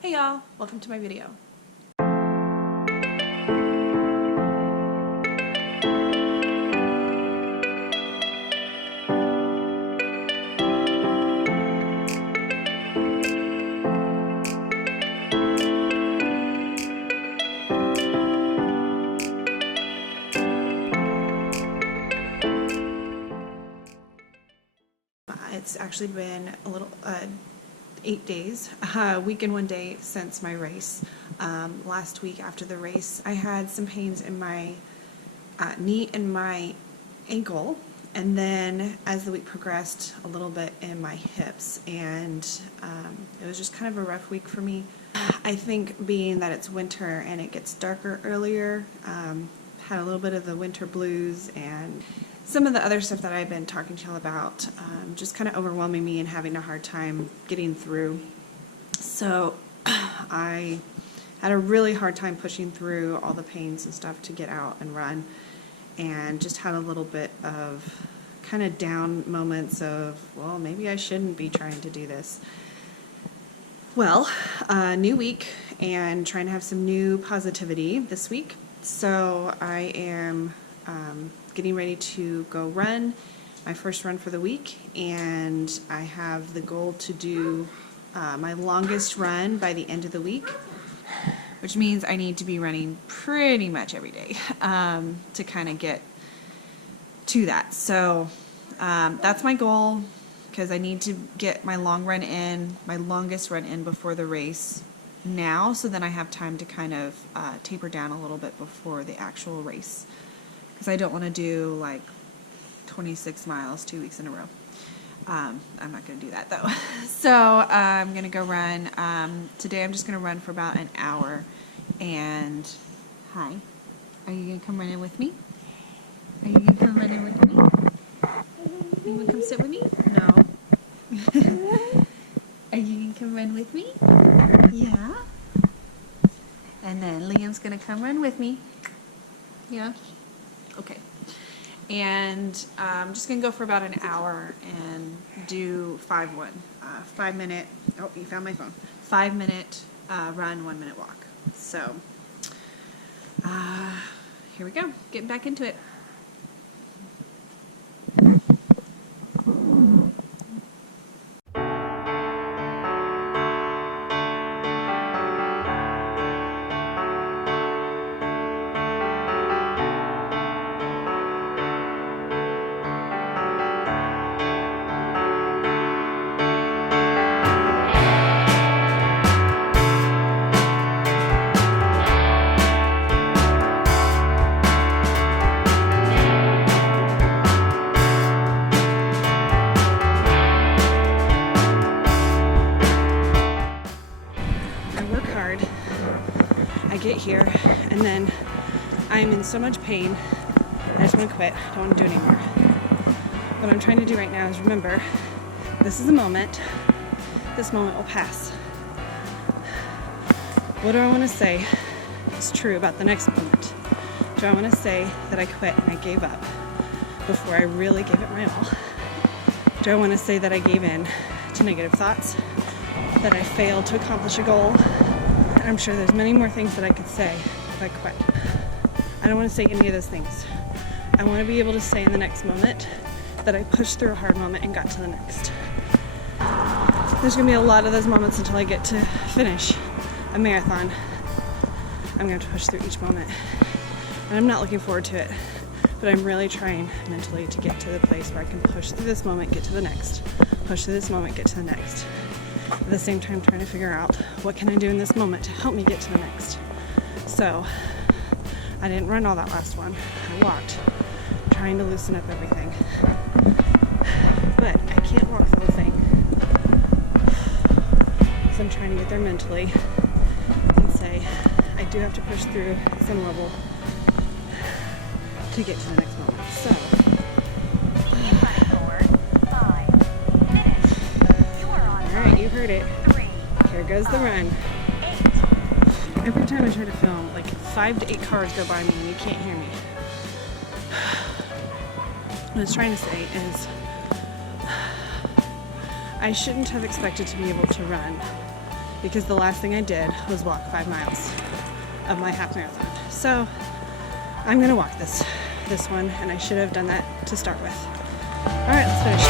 Hey y'all, welcome to my video. It's actually been a little 8 days, a week and 1 day since my race. Last week after the race, I had some pains in my knee and my ankle, and then as the week progressed, a little bit in my hips, and it was just kind of a rough week for me. I think being that it's winter and it gets darker earlier, had a little bit of the winter blues, and some of the other stuff that I've been talking to y'all about, just kind of overwhelming me and having a hard time getting through. So I had a really hard time pushing through all the pains and stuff to get out and run, and just had a little bit of kind of down moments of, well, maybe I shouldn't be trying to do this. Well, new week and trying to have some new positivity this week. So I am getting ready to go run my first run for the week, and I have the goal to do my longest run by the end of the week, which means I need to be running pretty much every day to kind of get to that. So that's my goal, because I need to get my long run in, my longest run in before the race now, so then I have time to kind of taper down a little bit before the actual race, because I don't want to do like 26 miles 2 weeks in a row. I'm not going to do that though. So I'm going to go run. Today I'm just going to run for about an hour. And hi, are you going to come run in with me? Are you going to come run in with me? You want to come sit with me? No. Are you going to come run with me? Yeah. And then Liam's going to come run with me. Yeah. Okay. And I'm just going to go for about an hour and do 5-1. 5 minute, oh, you found my phone. 5 minute run, 1 minute walk. So here we go, getting back into it. I get here, and then I'm in so much pain, I just want to quit. I don't want to do it anymore. What I'm trying to do right now is remember, this is a moment. This moment will pass. What do I want to say is true about the next moment? Do I want to say that I quit and I gave up before I really gave it my all? Do I want to say that I gave in to negative thoughts, that I failed to accomplish a goal? I'm sure there's many more things that I could say if I quit. I don't want to say any of those things. I want to be able to say in the next moment that I pushed through a hard moment and got to the next. There's going to be a lot of those moments until I get to finish a marathon. I'm going to have to push through each moment. And I'm not looking forward to it, but I'm really trying mentally to get to the place where I can push through this moment, get to the next. Push through this moment, get to the next. At the same time, trying to figure out what can I do in this moment to help me get to the next. So I didn't run all that last one. I walked, trying to loosen up everything. But I can't walk the whole thing. So I'm trying to get there mentally and say I do have to push through some level to get to the next moment. So you heard it. Here goes the run. Every time I try to film, like 5 to 8 cars go by me and you can't hear me. What I was trying to say is I shouldn't have expected to be able to run because the last thing I did was walk 5 miles of my half marathon. So I'm gonna walk this one, and I should have done that to start with. All right, let's finish.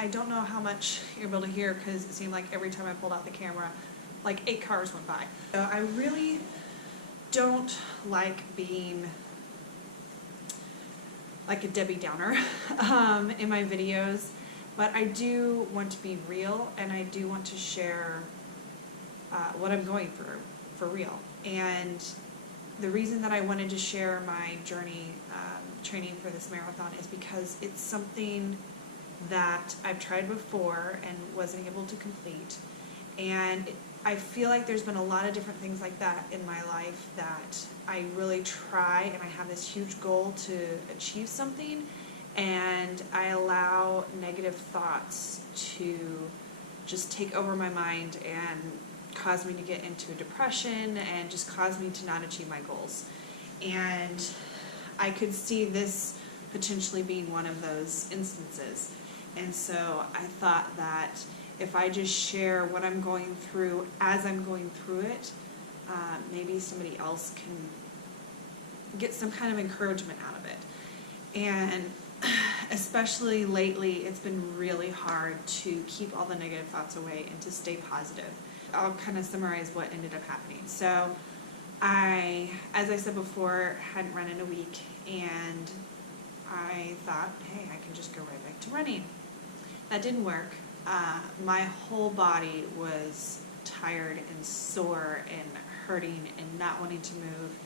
I don't know how much you're able to hear because it seemed like every time I pulled out the camera, like 8 cars went by. So I really don't like being like a Debbie Downer in my videos, but I do want to be real, and I do want to share what I'm going through for real. And the reason that I wanted to share my journey training for this marathon is because it's something that I've tried before and wasn't able to complete, and I feel like there's been a lot of different things like that in my life that I really try, and I have this huge goal to achieve something, and I allow negative thoughts to just take over my mind and cause me to get into a depression and just cause me to not achieve my goals. And I could see this potentially being one of those instances. And so I thought that if I just share what I'm going through as I'm going through it, maybe somebody else can get some kind of encouragement out of it. And especially lately, it's been really hard to keep all the negative thoughts away and to stay positive. I'll kind of summarize what ended up happening. So as I said before, hadn't run in a week, and I thought, hey, I can just go right back to running. That didn't work. My whole body was tired and sore and hurting and not wanting to move.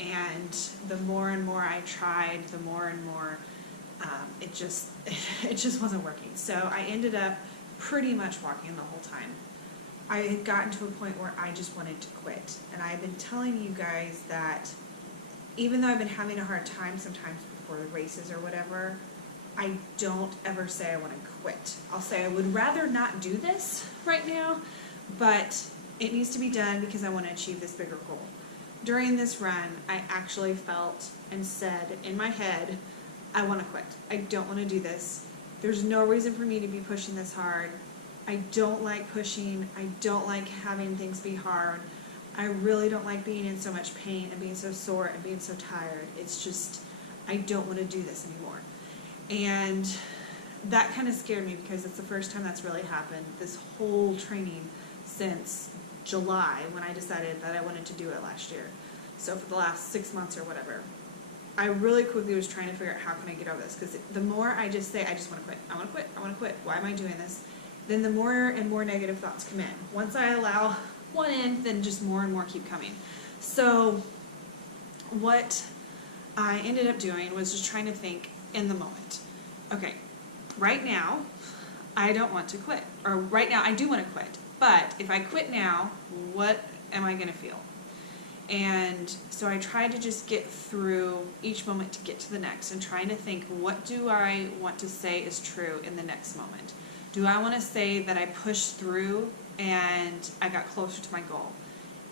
And the more and more I tried, the more and more it just wasn't working. So I ended up pretty much walking the whole time. I had gotten to a point where I just wanted to quit. And I've been telling you guys that even though I've been having a hard time sometimes before the races or whatever, I don't ever say I want to quit. I'll say I would rather not do this right now, but it needs to be done because I want to achieve this bigger goal. During this run, I actually felt and said in my head, I want to quit. I don't want to do this. There's no reason for me to be pushing this hard. I don't like pushing. I don't like having things be hard. I really don't like being in so much pain and being so sore and being so tired. It's just, I don't want to do this anymore. And that kind of scared me because it's the first time that's really happened this whole training since July, when I decided that I wanted to do it last year. So for the last 6 months or whatever, I really quickly was trying to figure out how can I get over this, because the more I just say, I just want to quit, I want to quit, I want to quit, why am I doing this, then the more and more negative thoughts come in. Once I allow one in, then just more and more keep coming. So what I ended up doing was just trying to think in the moment. Okay, right now, I don't want to quit. Or right now, I do want to quit. But if I quit now, what am I going to feel? And so I tried to just get through each moment to get to the next, and trying to think, what do I want to say is true in the next moment? Do I want to say that I pushed through and I got closer to my goal?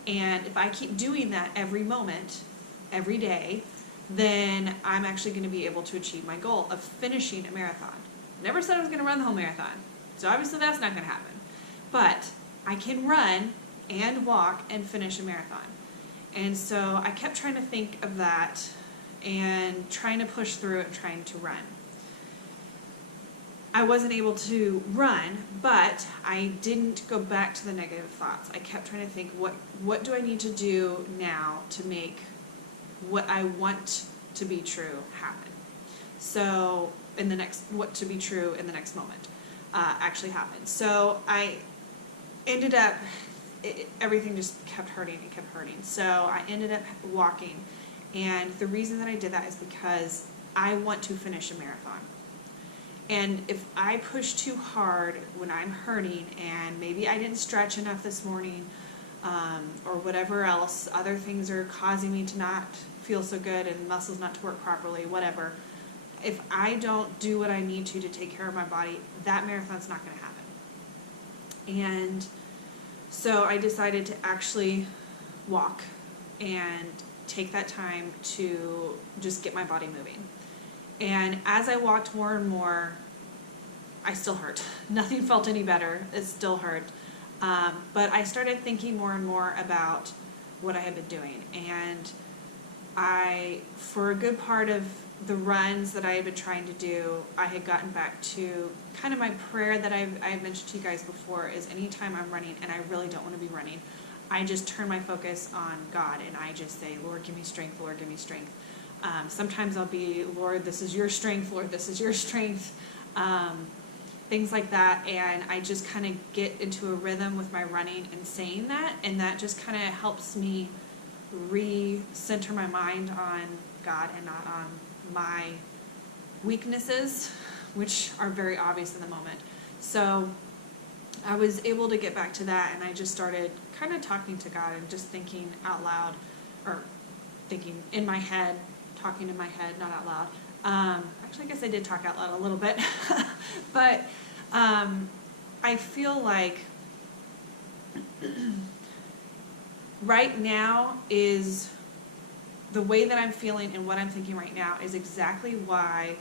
And if I keep doing that every moment, every day, then I'm actually going to be able to achieve my goal of finishing a marathon. Never said I was going to run the whole marathon, so obviously that's not going to happen. But I can run and walk and finish a marathon. And so I kept trying to think of that and trying to push through and trying to run. I wasn't able to run, but I didn't go back to the negative thoughts. I kept trying to think, what do I need to do now to make what I want to be true happen? So what to be true in the next moment actually happened. So I ended up, everything just kept hurting and kept hurting. So I ended up walking, and the reason that I did that is because I want to finish a marathon. And if I push too hard when I'm hurting, and maybe I didn't stretch enough this morning, or whatever else, other things are causing me to not feel so good and muscles not to work properly, whatever, if I don't do what I need to take care of my body, that marathon's not going to happen. And so I decided to actually walk and take that time to just get my body moving. And as I walked more and more, I still hurt. Nothing felt any better. It still hurt. But I started thinking more and more about what I had been doing. And for a good part of the runs that I had been trying to do, I had gotten back to kind of my prayer that I've mentioned to you guys before, is anytime I'm running and I really don't want to be running, I just turn my focus on God and I just say, Lord, give me strength, Lord, give me strength. Sometimes I'll be, Lord, this is your strength, Lord, this is your strength. Things like that, and I just kind of get into a rhythm with my running and saying that, and that just kind of helps me recenter my mind on God and not on my weaknesses, which are very obvious in the moment. So I was able to get back to that, and I just started kind of talking to God and just thinking out loud, or thinking in my head, talking in my head, not out loud. Actually, I guess I did talk out loud a little bit, but I feel like right now is the way that I'm feeling and what I'm thinking right now is exactly why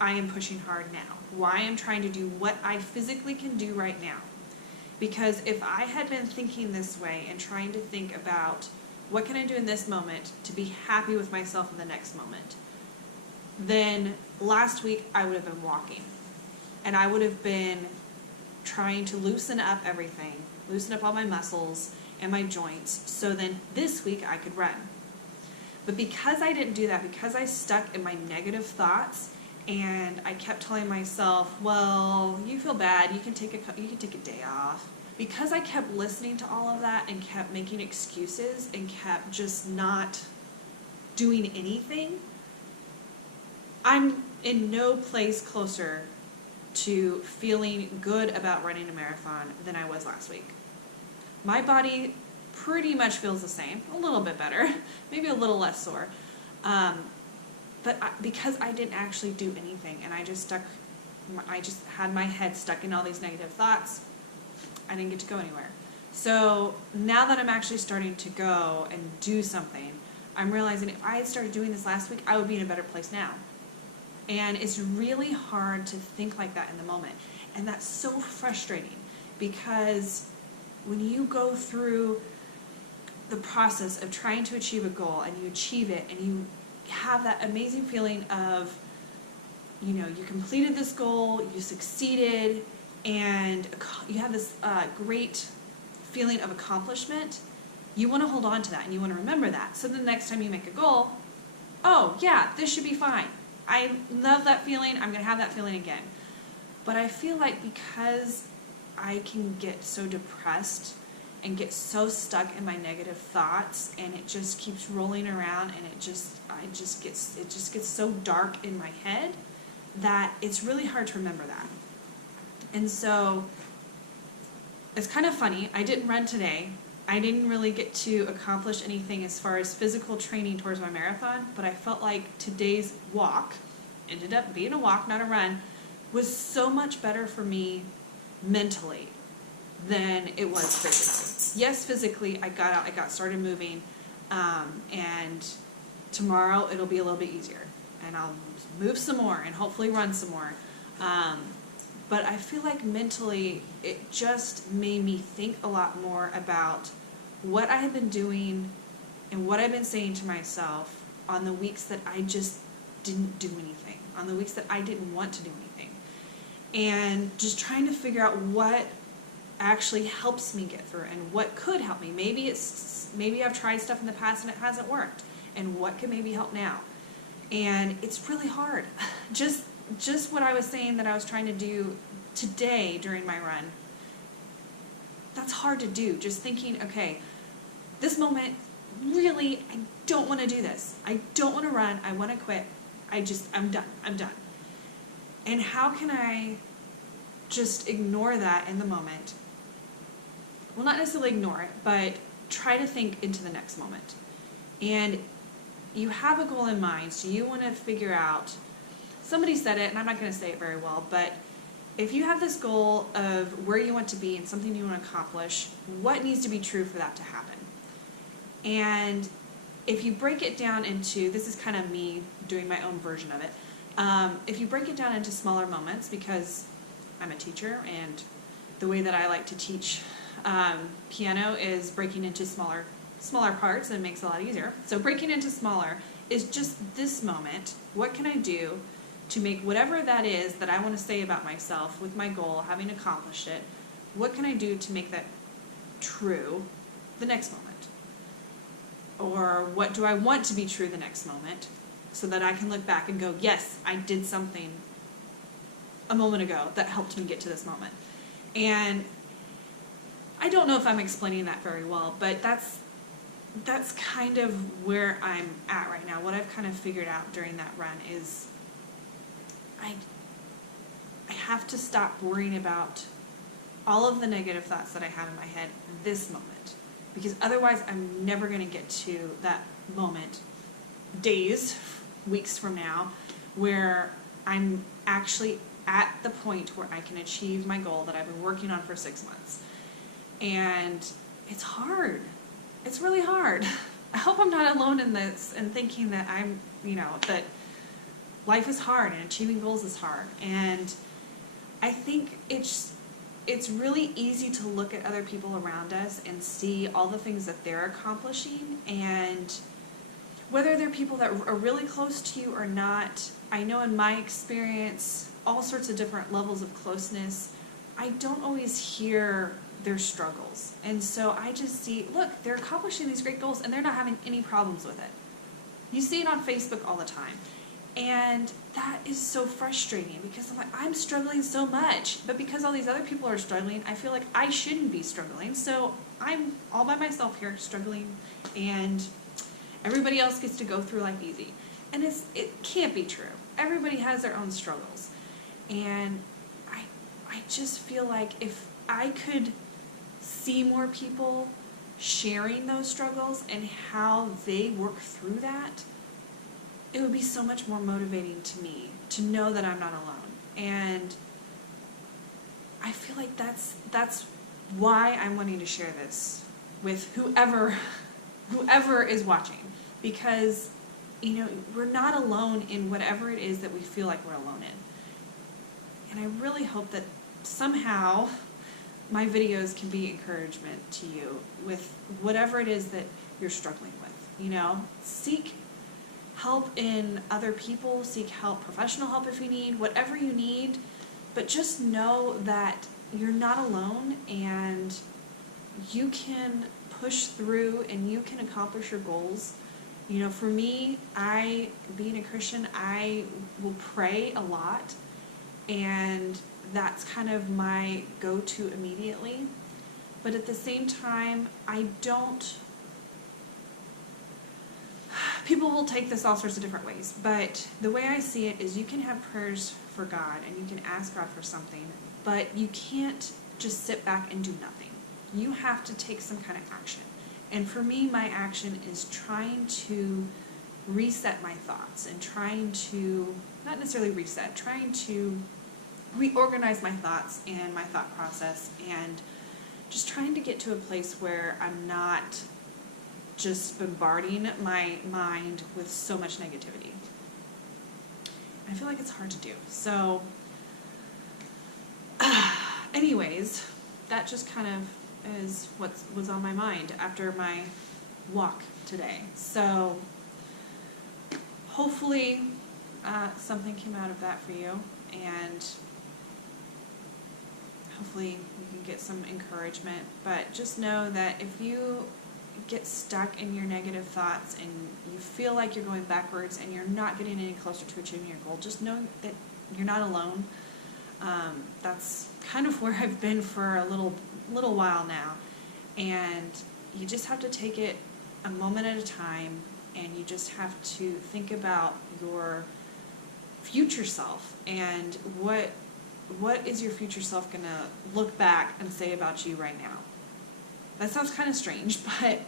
I am pushing hard now, why I'm trying to do what I physically can do right now. Because if I had been thinking this way and trying to think about what can I do in this moment to be happy with myself in the next moment, then last week I would have been walking. And I would have been trying to loosen up everything, loosen up all my muscles and my joints, so then this week I could run. But because I didn't do that, because I stuck in my negative thoughts, and I kept telling myself, well, you feel bad, you can take a day off. Because I kept listening to all of that and kept making excuses and kept just not doing anything, I'm in no place closer to feeling good about running a marathon than I was last week. My body pretty much feels the same, a little bit better, maybe a little less sore. Because I didn't actually do anything, and I just had my head stuck in all these negative thoughts, I didn't get to go anywhere. So now that I'm actually starting to go and do something, I'm realizing if I had started doing this last week, I would be in a better place now. And it's really hard to think like that in the moment. And that's so frustrating, because when you go through the process of trying to achieve a goal and you achieve it and you have that amazing feeling of, you completed this goal, you succeeded, and you have this great feeling of accomplishment, you want to hold on to that and you want to remember that. So the next time you make a goal, oh yeah, this should be fine. I love that feeling, I'm going to have that feeling again. But I feel like because I can get so depressed and get so stuck in my negative thoughts, and it just keeps rolling around, and it just gets so dark in my head that it's really hard to remember that. And so it's kind of funny, I didn't run today. I didn't really get to accomplish anything as far as physical training towards my marathon, but I felt like today's walk, ended up being a walk, not a run, was so much better for me mentally than it was physically. Yes, physically, I got out, I got started moving, and tomorrow it'll be a little bit easier, and I'll move some more and hopefully run some more. But I feel like mentally, it just made me think a lot more about what I had been doing and what I've been saying to myself on the weeks that I just didn't do anything, on the weeks that I didn't want to do anything, and just trying to figure out what actually helps me get through and what could help me. Maybe I've tried stuff in the past and it hasn't worked, and what can maybe help now. And it's really hard. Just what I was saying that I was trying to do today during my run, that's hard to do. Just thinking, okay, this moment, really, I don't want to do this. I don't want to run. I want to quit. I'm done. And how can I just ignore that in the moment? Well, not necessarily ignore it, but try to think into the next moment. And you have a goal in mind, so you want to figure out, somebody said it, and I'm not going to say it very well, but if you have this goal of where you want to be and something you want to accomplish, what needs to be true for that to happen? And if you break it down into, this is kind of me doing my own version of it, if you break it down into smaller moments, because I'm a teacher and the way that I like to teach piano is breaking into smaller parts, and it makes it a lot easier. So breaking into smaller is just this moment. What can I do to make whatever that is that I want to say about myself with my goal, having accomplished it, what can I do to make that true the next moment? Or what do I want to be true the next moment so that I can look back and go, yes, I did something a moment ago that helped me get to this moment. And I don't know if I'm explaining that very well, but that's kind of where I'm at right now. What I've kind of figured out during that run is I have to stop worrying about all of the negative thoughts that I have in my head this moment, because otherwise I'm never going to get to that moment, days, weeks from now, where I'm actually at the point where I can achieve my goal that I've been working on for 6 months. And it's hard. It's really hard. I hope I'm not alone in this and thinking that that life is hard and achieving goals is hard. And I think it's really easy to look at other people around us and see all the things that they're accomplishing, and whether they're people that are really close to you or not, I know in my experience, all sorts of different levels of closeness, I don't always hear their struggles. And so I just see, look, they're accomplishing these great goals and they're not having any problems with it. You see it on Facebook all the time. And that is so frustrating, because I'm like, I'm struggling so much, but because all these other people are struggling, I feel like I shouldn't be struggling. So I'm all by myself here struggling, and everybody else gets to go through life easy. And it can't be true. Everybody has their own struggles. And I just feel like if I could see more people sharing those struggles and how they work through that, it would be so much more motivating to me to know that I'm not alone. And I feel like that's why I'm wanting to share this with whoever is watching, because we're not alone in whatever it is that we feel like we're alone in. And I really hope that somehow my videos can be encouragement to you with whatever it is that you're struggling with. Seek help in other people, seek help, professional help if you need, whatever you need, but just know that you're not alone, and you can push through and you can accomplish your goals. For me, being a Christian, I will pray a lot, and that's kind of my go-to immediately. But at the same time, people will take this all sorts of different ways, but the way I see it is you can have prayers for God and you can ask God for something, but you can't just sit back and do nothing. You have to take some kind of action. And for me, my action is trying to reset my thoughts and trying to, not necessarily reset, trying to reorganize my thoughts and my thought process, and just trying to get to a place where I'm not just bombarding my mind with so much negativity. I feel like it's hard to do. So anyways, that just kind of is what was on my mind after my walk today. So hopefully something came out of that for you, and hopefully you can get some encouragement. But just know that if you get stuck in your negative thoughts and you feel like you're going backwards and you're not getting any closer to achieving your goal, just know that you're not alone. That's kind of where I've been for a little while now, and you just have to take it a moment at a time, and you just have to think about your future self and what is your future self going to look back and say about you right now. That sounds kind of strange, but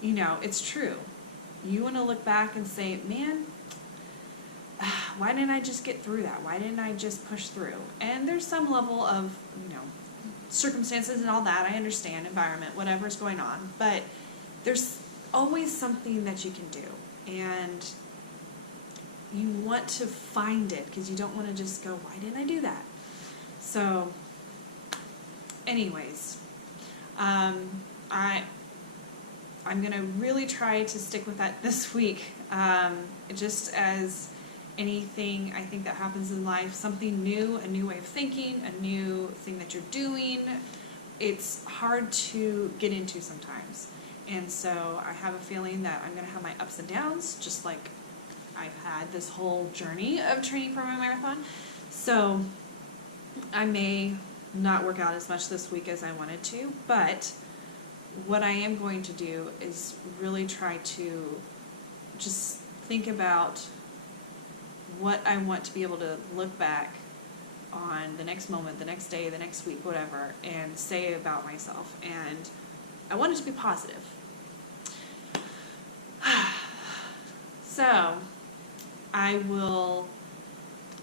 it's true. You want to look back and say, man, why didn't I just get through that? Why didn't I just push through? And there's some level of, circumstances and all that. I understand, environment, whatever's going on. But there's always something that you can do. And you want to find it because you don't want to just go, why didn't I do that? So, anyways, I'm going to really try to stick with that this week. Just as anything I think that happens in life, something new, a new way of thinking, a new thing that you're doing, it's hard to get into sometimes. And so I have a feeling that I'm going to have my ups and downs, just like I've had this whole journey of training for my marathon. So I may not work out as much this week as I wanted to, but what I am going to do is really try to just think about what I want to be able to look back on the next moment, the next day, the next week, whatever, and say about myself. And I want it to be positive. So I will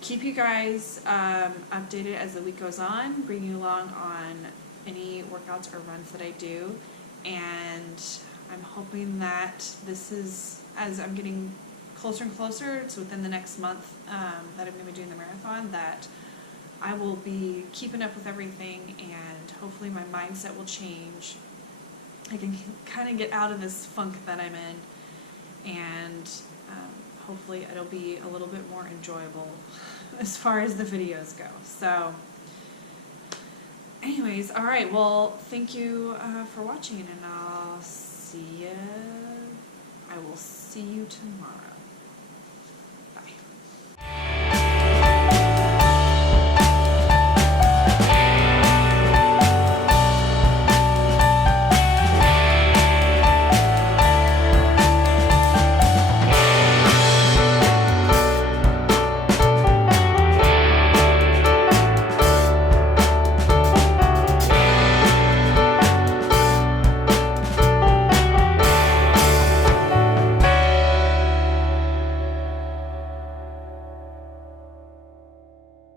keep you guys updated as the week goes on, bring you along on any workouts or runs that I do. And I'm hoping that this is, as I'm getting closer and closer, it's within the next month that I'm going to be doing the marathon, that I will be keeping up with everything, and hopefully my mindset will change. I can kind of get out of this funk that I'm in, and hopefully it'll be a little bit more enjoyable as far as the videos go. So anyways, all right, well, thank you for watching, and I will see you tomorrow.